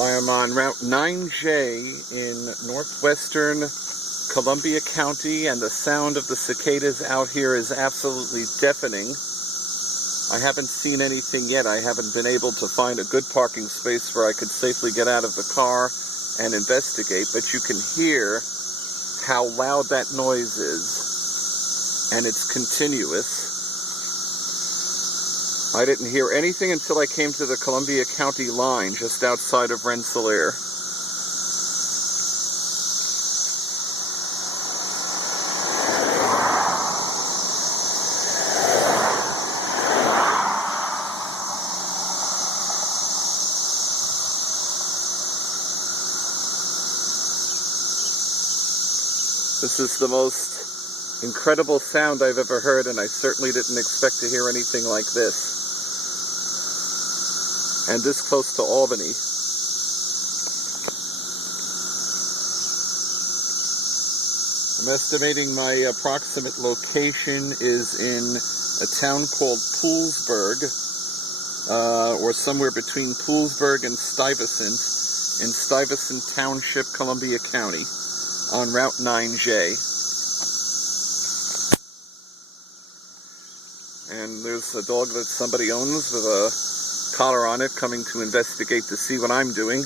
I am on Route 9J in northwestern Columbia County, and the sound of the cicadas out here is absolutely deafening. I haven't seen anything yet. I haven't been able to find a good parking space where I could safely get out of the car and investigate, but you can hear how loud that noise is, and it's continuous. I didn't hear anything until I came to the Columbia County line just outside of Rensselaer. This is the most incredible sound I've ever heard, and I certainly didn't expect to hear anything like this. And this close to Albany. I'm estimating my approximate location is in a town called Poolsburg, or somewhere between Poolsburg and Stuyvesant, in Stuyvesant Township, Columbia County, on Route 9J. And there's a dog that somebody owns with a collar on it, coming to investigate to see what I'm doing.